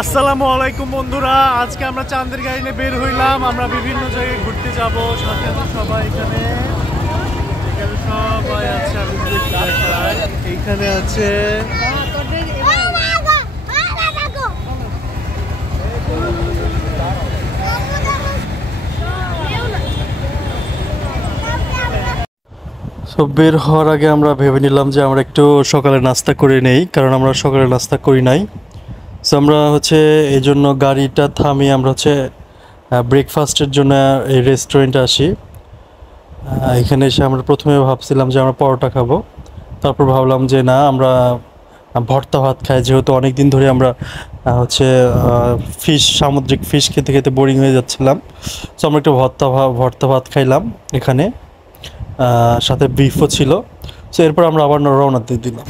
আসসালামু আলাইকুম বন্ধুরা, আজকে আমরা চাঁদের গাড়ি নিয়ে বের হইলাম। আমরা বিভিন্ন জায়গায় ঘুরতে যাব। সাথে সবাই এখানে সবাই আছে। আমি এইখানে আছে বের হওয়ার আগে আমরা ভেবে নিলাম যে আমরা একটু সকালে নাস্তা করে নেই, কারণ আমরা সকালে নাস্তা করি নাই। সো আমরা এই জন্য গাড়িটা থামিয়ে আমরা ব্রেকফাস্টের জন্য এই রেস্টুরেন্টে আসি। এখানে এসে আমরা প্রথমে ভাবছিলাম যে আমরা পরোটা খাবো, তারপর ভাবলাম যে না, আমরা ভর্তা ভাত খাই, যেহেতু অনেক দিন ধরে আমরা সামুদ্রিক ফিশ খেতে খেতে বোরিং হয়ে যাচ্ছিলাম। সো আমরা একটু ভর্তা ভাত খাইলাম এখানে, সাথে বিফও ছিল। সো এরপর আমরা আবার রওনা দিয়ে দিলাম।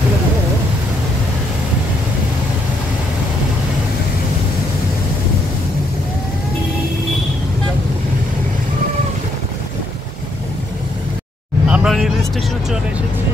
আমরা রেল স্টেশনে চলে এসেছি।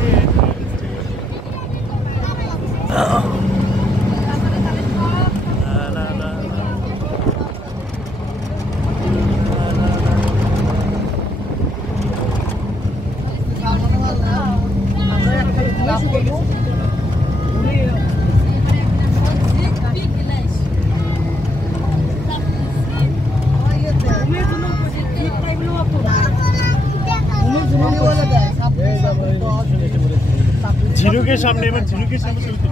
ঝিনুকের সামনে, এবার ঝিনুকের সামনে চলতে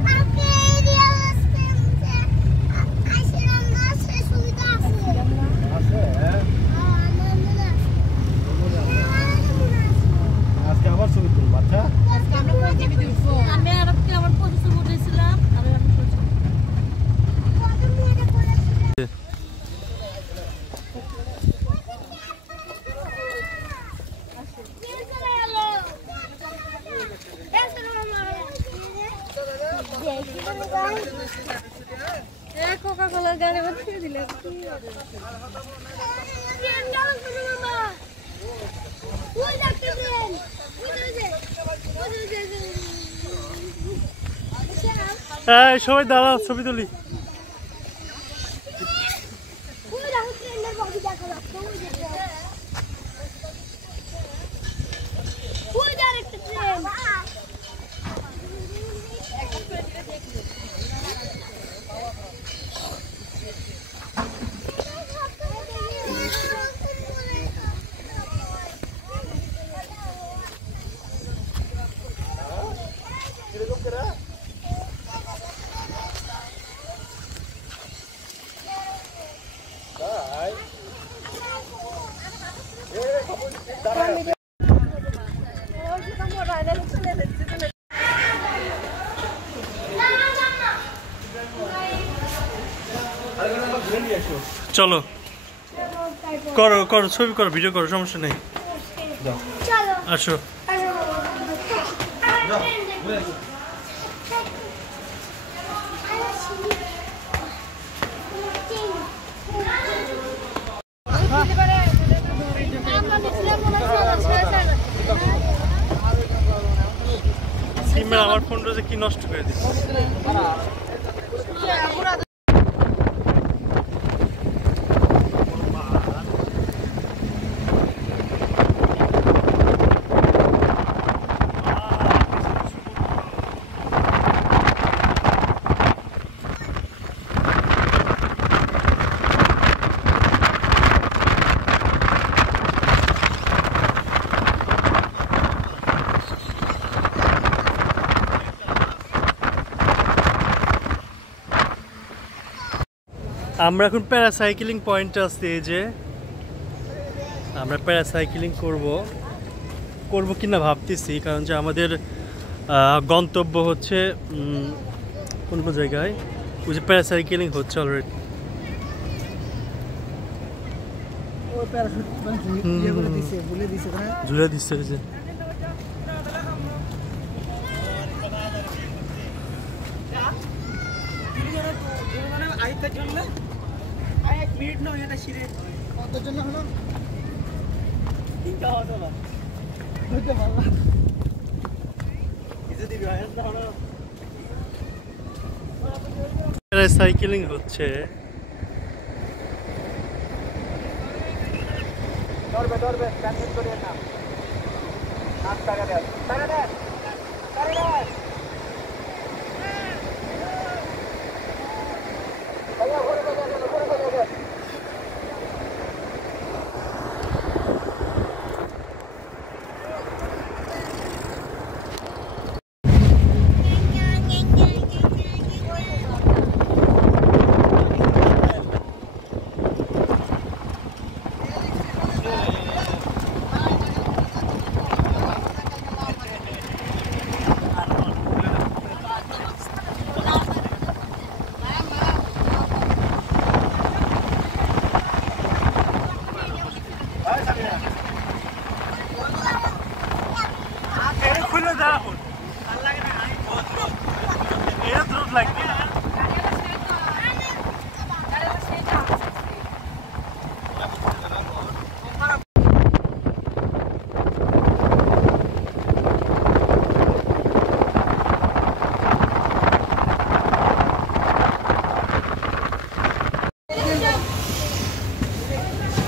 আবার ছবি তুলবো। আচ্ছা, কোকা-কোলার গাড়ি বসে দিলে সবাই দাঁড়াও, ছবি তুলি। চলো, করো করো, ছবি করো, ভিডিও করো, সমস্যা নেই। আসো, আমার ফোনটা যে কি নষ্ট করে দিচ্ছে। আমরা এখন প্যারাসাইক্লিং পয়েন্টে আসছি। এই যে আমরা প্যারাসাইক্লিং করব কিনা ভাবতেছি, কারণ যে আমাদের গন্তব্য হচ্ছে কোন কোন জায়গায় ওই যে প্যারাসাইক্লিং হচ্ছে অলরেডি। ঝুলে দিচ্ছে যে মিনিট না এটা শিরে কতর জন্য হলো তিনটা হতো না হইতে পারলাম যদি ভাইরাস না হলো রাস্তায় সাইকেলিং হচ্ছে।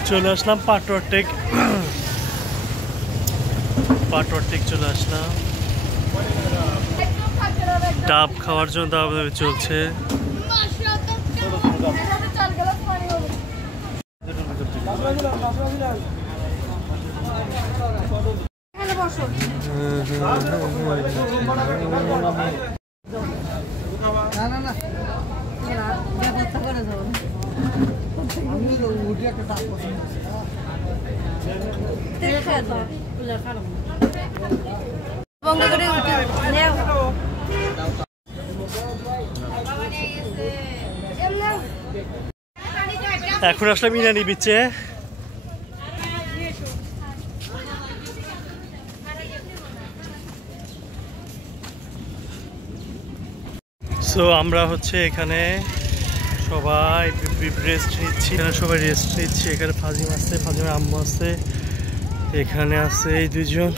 চলে আসলাম পাটোয়ার টেক। পাটোয়ার টেক চলে আসলাম। ডাব খাওয়ার জন্য দাবি চলছে। এখন আসলাম ইনানি বিচে। সো আমরা হচ্ছে এখানে সবাই রেস্ট নিচ্ছি, এখানে সবাই রেস্ট নিচ্ছি। এখানে ফাজিম আছে, ফাজিমের আম্মু আছে, এখানে আছে এই দুজন।